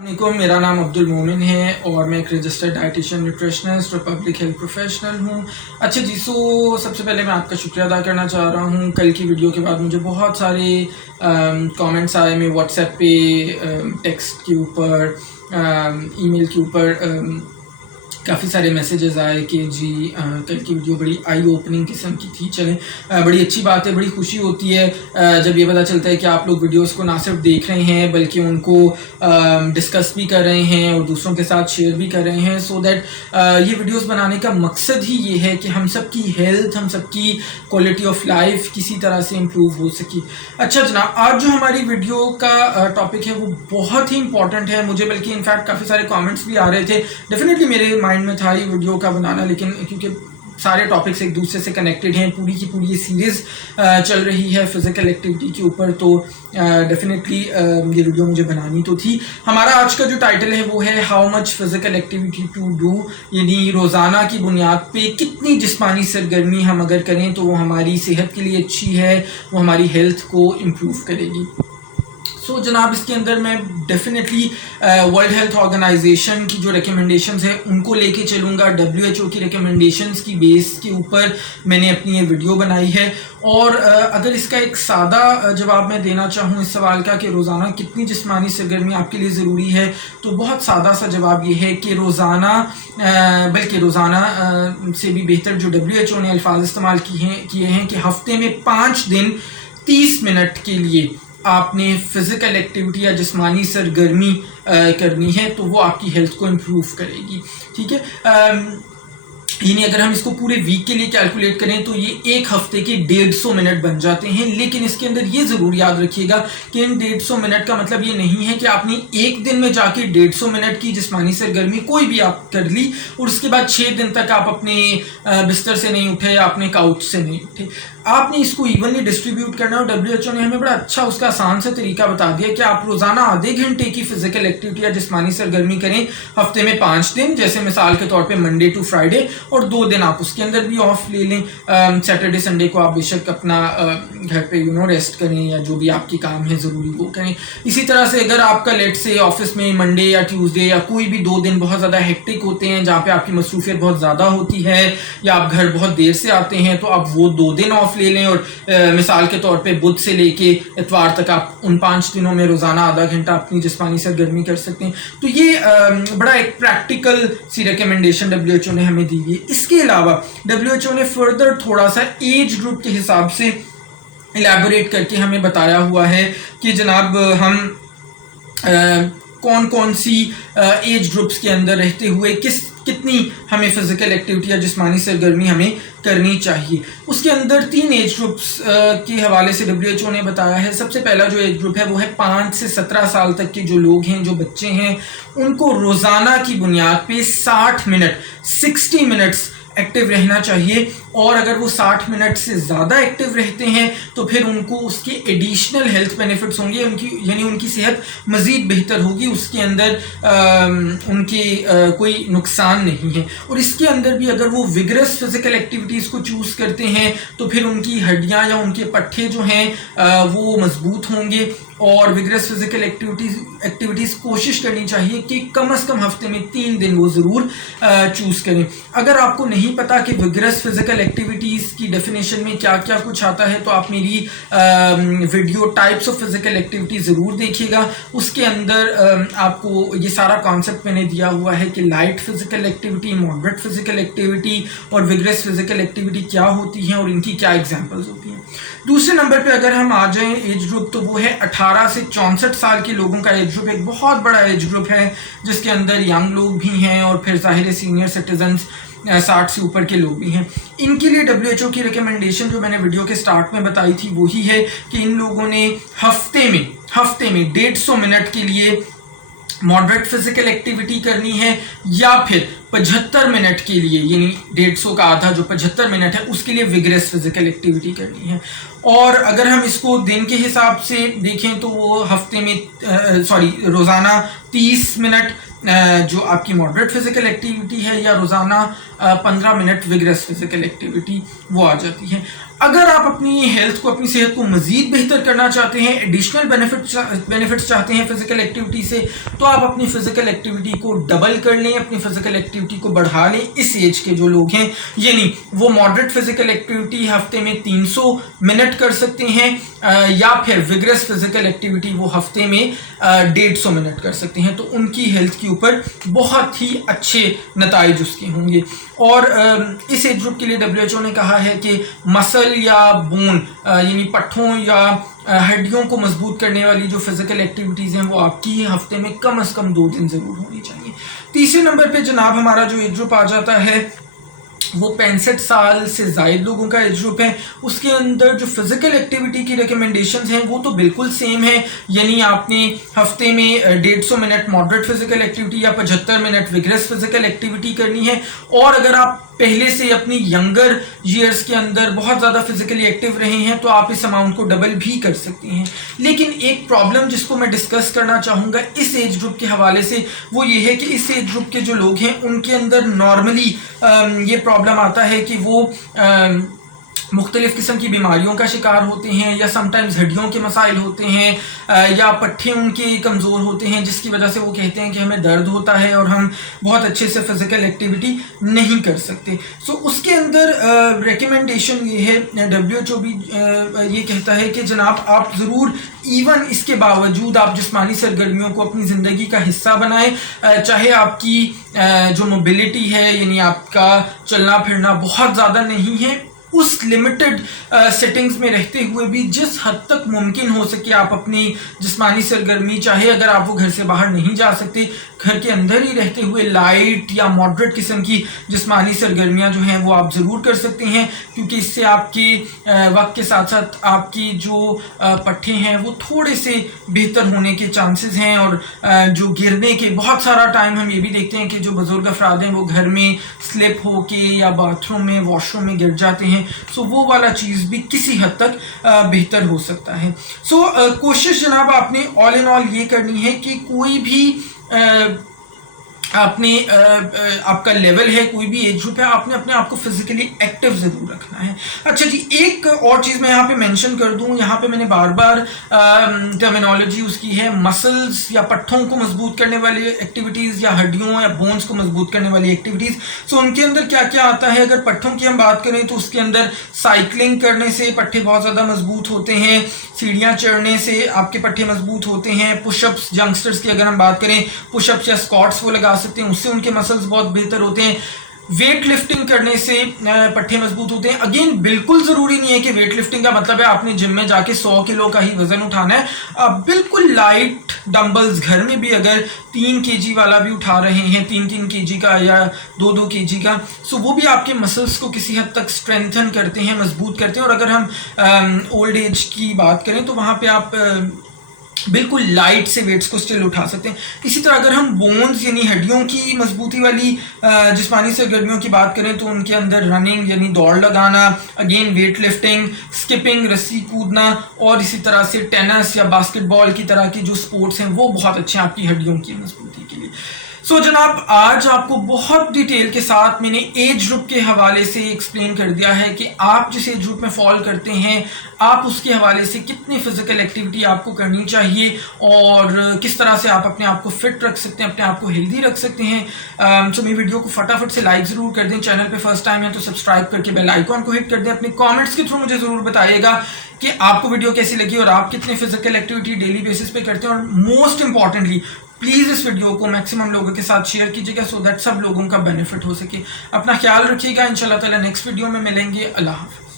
वालेकुम, मेरा नाम अब्दुल मोमिन है और मैं एक रजिस्टर्ड डाइटिशियन न्यूट्रिशनिस्ट और पब्लिक हेल्थ प्रोफेशनल हूँ। अच्छा जी, सबसे पहले मैं आपका शुक्रिया अदा करना चाह रहा हूँ। कल की वीडियो के बाद मुझे बहुत सारे कमेंट्स आए, मैं व्हाट्सएप पे, टेक्स्ट के ऊपर, ईमेल के ऊपर काफ़ी सारे मैसेजेस आए कि जी कल की वीडियो बड़ी आई ओपनिंग किस्म की थी। चलें, बड़ी अच्छी बात है, बड़ी खुशी होती है जब ये पता चलता है कि आप लोग वीडियोस को ना सिर्फ देख रहे हैं बल्कि उनको डिस्कस भी कर रहे हैं और दूसरों के साथ शेयर भी कर रहे हैं, सो दैट ये वीडियोस बनाने का मकसद ही ये है कि हम सबकी हेल्थ, हम सबकी क्वालिटी ऑफ लाइफ किसी तरह से इम्प्रूव हो सके। अच्छा जनाब, आज जो हमारी वीडियो का टॉपिक है वो बहुत ही इंपॉर्टेंट है। मुझे बल्कि इनफैक्ट काफ़ी सारे कॉमेंट्स भी आ रहे थे, डेफिनेटली मेरे माइंड में था ये वीडियो का बनाना, लेकिन क्योंकि सारे टॉपिक्स एक दूसरे से कनेक्टेड हैं, पूरी की पूरी ये सीरीज़ चल रही है फिज़िकल एक्टिविटी के ऊपर, तो डेफिनेटली ये वीडियो मुझे बनानी तो थी। हमारा आज का जो टाइटल है वो है how much physical activity to do, यानी रोज़ाना की बुनियाद पे कितनी जिस्मानी सरगर्मी हम अगर करें तो वो हमारी सेहत के लिए अच्छी है, वो हमारी हेल्थ को इम्प्रूव करेगी। तो जनाब, इसके अंदर मैं डेफिनेटली वर्ल्ड हेल्थ ऑर्गेनाइजेशन की जो रिकमेंडेशंस हैं उनको लेके चलूँगा। WHO की रिकमेंडेशंस की बेस के ऊपर मैंने अपनी ये वीडियो बनाई है। और अगर इसका एक सादा जवाब मैं देना चाहूँ इस सवाल का कि रोज़ाना कितनी जिस्मानी सरगर्मी आपके लिए ज़रूरी है, तो बहुत सादा सा जवाब ये है कि रोज़ाना, बल्कि रोज़ाना से भी बेहतर जो WHO ने अल्फाज इस्तेमाल किए हैं कि हफ्ते में 5 दिन 30 मिनट के लिए आपने फिज़िकल एक्टिविटी या जिस्मानी सरगर्मी करनी है, तो वो आपकी हेल्थ को इम्प्रूव करेगी। ठीक है, यानी अगर हम इसको पूरे वीक के लिए कैलकुलेट करें तो ये एक हफ्ते के 150 मिनट बन जाते हैं। लेकिन इसके अंदर ये ज़रूर याद रखिएगा कि इन 150 मिनट का मतलब ये नहीं है कि आपने एक दिन में जाके 150 मिनट की जिस्मानी सरगर्मी कोई भी आप कर ली और उसके बाद 6 दिन तक आप अपने बिस्तर से नहीं उठे या अपने काउच से नहीं उठे। आपने इसको इवनली डिस्ट्रीब्यूट करना है और WHO ने हमें बड़ा अच्छा उसका आसान सा तरीका बता दिया कि आप रोज़ाना आधे घंटे की फिजिकल एक्टिविटी या जिस्मानी सरगर्मी करें हफ्ते में 5 दिन, जैसे मिसाल के तौर पे मंडे टू फ्राइडे, और 2 दिन आप उसके अंदर भी ऑफ ले लें। सैटरडे संडे को आप बेशक अपना घर पे रेस्ट करें या जो भी आपकी काम है ज़रूरी वो करें। इसी तरह से अगर आपका लेट से ऑफिस में मंडे या ट्यूसडे या कोई भी 2 दिन बहुत ज़्यादा हेक्टिक होते हैं जहाँ पे आपकी मसरूफियत बहुत ज़्यादा होती है या आप घर बहुत देर से आते हैं, तो आप वो 2 दिन ऑफ ले लें और मिसाल के तौर पे बुध से लेके इतवार तक आप उन 5 दिनों में रोज़ाना आधा घंटा अपनी जिस्मानी सरगर्मी कर सकते हैं। तो ये बड़ा एक प्रैक्टिकल सी रिकमेंडेशन WHO ने हमें दी है। इसके अलावा WHO ने फर्दर थोड़ा सा एज ग्रुप के हिसाब से इलैबोरेट करके हमें बताया हुआ है कि जनाब हम कौन कौन सी एज ग्रुप्स के अंदर रहते हुए कितनी हमें फिजिकल एक्टिविटी या जिस्मानी सरगर्मी हमें करनी चाहिए। उसके अंदर 3 एज ग्रुप्स के हवाले से WHO ने बताया है। सबसे पहला जो एज ग्रुप है वो है 5 से 17 साल तक के जो लोग हैं, जो बच्चे हैं, उनको रोज़ाना की बुनियाद पे 60 मिनट्स एक्टिव रहना चाहिए। और अगर वो 60 मिनट से ज़्यादा एक्टिव रहते हैं तो फिर उनको उसके एडिशनल हेल्थ बेनिफिट्स होंगे, यानी उनकी सेहत मज़ीद बेहतर होगी, उसके अंदर उनके कोई नुकसान नहीं है। और इसके अंदर भी अगर वो विगरस फिजिकल एक्टिविटीज़ को चूज़ करते हैं तो फिर उनकी हड्डियां या उनके पट्टे जो हैं वो मजबूत होंगे। और विगरस फिजिकल एक्टिविटीज़ कोशिश करनी चाहिए कि कम से कम हफ्ते में 3 दिन वो ज़रूर चूज़ करें। अगर आपको नहीं पता कि विगरस फिजिकल एक्टिविटीज़ की डेफिनेशन में क्या क्या कुछ आता है तो आप मेरी video types of physical activity ज़रूर देखिएगा। उसके अंदर आपको ये सारा कॉन्सेप्ट मैंने दिया हुआ है कि light physical activity, moderate physical activity और विगरस फिजिकल एक्टिविटी क्या होती हैं और इनकी क्या एग्जाम्पल्स होती हैं। दूसरे नंबर पे अगर हम आ जाएं एज ग्रुप, तो वो है 18 से 64 साल के लोगों का एज ग्रुप। एक बहुत बड़ा एज ग्रुप है जिसके अंदर यंग लोग भी हैं और फिर ज़ाहिर सीनियर सिटीजन्स 60 से ऊपर के लोग भी हैं। इनके लिए WHO की रिकमेंडेशन जो मैंने वीडियो के स्टार्ट में बताई थी वही है कि इन लोगों ने हफ्ते में 150 मिनट के लिए मॉडरेट फिजिकल एक्टिविटी करनी है या फिर 75 मिनट के लिए, यानी 150 का आधा जो 75 मिनट है उसके लिए विगरस फिजिकल एक्टिविटी करनी है। और अगर हम इसको दिन के हिसाब से देखें तो वो हफ्ते में रोज़ाना 30 मिनट जो आपकी मॉडरेट फिजिकल एक्टिविटी है, या रोज़ाना 15 मिनट विगरस फिजिकल एक्टिविटी वो आ जाती है। अगर आप अपनी हेल्थ को, अपनी सेहत को मजीद बेहतर करना चाहते हैं, एडिशनल बेनिफिट्स चाहते हैं फिजिकल एक्टिविटी से, तो आप अपनी फिजिकल एक्टिविटी को डबल कर लें, अपनी फिजिकल एक्टिविटी को बढ़ा लें। इस एज के जो लोग हैं, यानी वो मॉडरेट फिजिकल एक्टिविटी हफ्ते में 300 मिनट कर सकते हैं, या फिर विगरस फिजिकल एक्टिविटी वो हफ्ते में 150 मिनट कर सकते हैं, तो उनकी हेल्थ के ऊपर बहुत ही अच्छे नताइज उसके होंगे। और इस एज ग्रुप के लिए WHO ने कहा है कि मसल या बोन यानी पट्ठों या हड्डियों को मजबूत करने वाली जो फिजिकल एक्टिविटीज हैं वो आपकी हफ्ते में कम से कम 2 दिन जरूर होनी चाहिए। तीसरे नंबर पे जनाब हमारा जो एज ग्रुप आ जाता है वो 65 साल से ज़ायद लोगों का एज ग्रुप है। उसके अंदर जो फिजिकल एक्टिविटी की रिकमेंडेशंस हैं वो तो बिल्कुल सेम है, यानी आपने हफ्ते में 150 मिनट मॉडरेट फिजिकल एक्टिविटी या 75 मिनट विगरस फिजिकल एक्टिविटी करनी है। और अगर आप पहले से अपनी यंगर ईयर्स के अंदर बहुत ज़्यादा फिजिकली एक्टिव रहे हैं तो आप इस अमाउंट को डबल भी कर सकते हैं। लेकिन एक प्रॉब्लम जिसको मैं डिस्कस करना चाहूँगा इस एज ग्रुप के हवाले से वो ये है कि इस एज ग्रुप के जो लोग हैं उनके अंदर नॉर्मली ये प्रॉब्लम आता है कि वो मुख्तलिफ किस्म की बीमारियों का शिकार होते हैं, या समटाइम्स हड्डियों के मसाइल होते हैं, या पट्टे उनके कमज़ोर होते हैं, जिसकी वजह से वो कहते हैं कि हमें दर्द होता है और हम बहुत अच्छे से फिजिकल एक्टिविटी नहीं कर सकते। सो उसके अंदर रिकमेंडेशन ये है, WHO भी ये कहता है कि जनाब आप ज़रूर इवन इसके बावजूद आप जिस्मानी सरगर्मियों को अपनी ज़िंदगी का हिस्सा बनाएं, चाहे आपकी जो मोबिलिटी है यानी आपका चलना फिरना बहुत ज़्यादा नहीं है, उस लिमिटेड सेटिंग्स में रहते हुए भी जिस हद तक मुमकिन हो सके आप अपनी जिस्मानी सरगर्मी, चाहे अगर आप वो घर से बाहर नहीं जा सकते, घर के अंदर ही रहते हुए लाइट या मॉडरेट किस्म की जिस्मानी सरगर्मियां जो हैं वो आप ज़रूर कर सकते हैं, क्योंकि इससे आपके वक्त के साथ साथ आपकी जो पट्टे हैं वो थोड़े से बेहतर होने के चांसेस हैं। और जो गिरने के बहुत सारा टाइम हम ये भी देखते हैं कि जो बुजुर्ग अफराद हैं वो घर में स्लिप होके या बाथरूम में, वॉशरूम में गिर जाते हैं। सो वो वाला चीज़ भी किसी हद तक बेहतर हो सकता है। सो कोशिश जनाब आपने ऑल इन ऑल ये करनी है कि कोई भी आपने आपका लेवल है, कोई भी एज ग्रुप है, आपने अपने आप को फिजिकली एक्टिव जरूर रखना है। अच्छा जी, एक और चीज़ मैं यहाँ पे मेंशन कर दूँ, यहाँ पे मैंने बार बार टर्मिनोलॉजी उसकी है मसल्स या पट्ठों को मजबूत करने वाली एक्टिविटीज़ या हड्डियों या बोन्स को मजबूत करने वाली एक्टिविटीज़। सो उनके अंदर क्या क्या आता है? अगर पट्ठों की हम बात करें तो उसके अंदर साइकिलिंग करने से पट्ठे बहुत ज़्यादा मजबूत होते हैं, सीढ़ियाँ चढ़ने से आपके पट्टे मजबूत होते हैं, पुशअप्स, यंगस्टर्स की अगर हम बात करें पुशअप्स या स्क्वाट्स वो लगा सकते हैं, उससे उनके मसल्स बहुत बेहतर होते हैं। वेट लिफ्टिंग करने से पट्टे मजबूत होते हैं। अगेन बिल्कुल ज़रूरी नहीं है कि वेट लिफ्टिंग का मतलब है आपने जिम में जाके 100 किलो का ही वजन उठाना है। आप बिल्कुल लाइट डंबल्स घर में भी अगर 3 kg वाला भी उठा रहे हैं, 3-3 kg का या 2-2 kg का, सो वो भी आपके मसल्स को किसी हद तक स्ट्रेंथन करते हैं, मजबूत करते हैं। और अगर हम ओल्ड एज की बात करें तो वहाँ पे आप बिल्कुल लाइट से वेट्स को स्टिल उठा सकते हैं। इसी तरह अगर हम बोन्स यानी हड्डियों की मजबूती वाली जिस्मानी सरगर्मियों की बात करें तो उनके अंदर रनिंग यानी दौड़ लगाना, अगेन वेट लिफ्टिंग, स्किपिंग, रस्सी कूदना, और इसी तरह से टेनिस या बास्केटबॉल की तरह की जो स्पोर्ट्स हैं वो बहुत अच्छे हैं आपकी हड्डियों की मजबूती के लिए। सो जनाब आज आपको बहुत डिटेल के साथ मैंने एज ग्रुप के हवाले से एक्सप्लेन कर दिया है कि आप जिस एज ग्रुप में फॉल करते हैं आप उसके हवाले से कितनी फिजिकल एक्टिविटी आपको करनी चाहिए और किस तरह से आप अपने आप को फिट रख सकते हैं, अपने आप को हेल्दी रख सकते हैं। सो मेरी वीडियो को फटाफट से लाइक ज़रूर कर दें, चैनल पे फर्स्ट टाइम है तो सब्सक्राइब करके बेल आइकॉन को हिट कर दें। अपने कमेंट्स के थ्रू मुझे ज़रूर बताइएगा कि आपको वीडियो कैसी लगी और आप कितनी फिजिकल एक्टिविटी डेली बेसिस पे करते हैं। और मोस्ट इंपॉर्टेंटली प्लीज़ इस वीडियो को मैक्सिमम लोगों के साथ शेयर कीजिएगा सो दैट सब लोगों का बेनिफिट हो सके। अपना ख्याल रखिएगा, इंशाल्लाह ताला नेक्स्ट वीडियो में मिलेंगे। अल्लाह हाफ़िज़।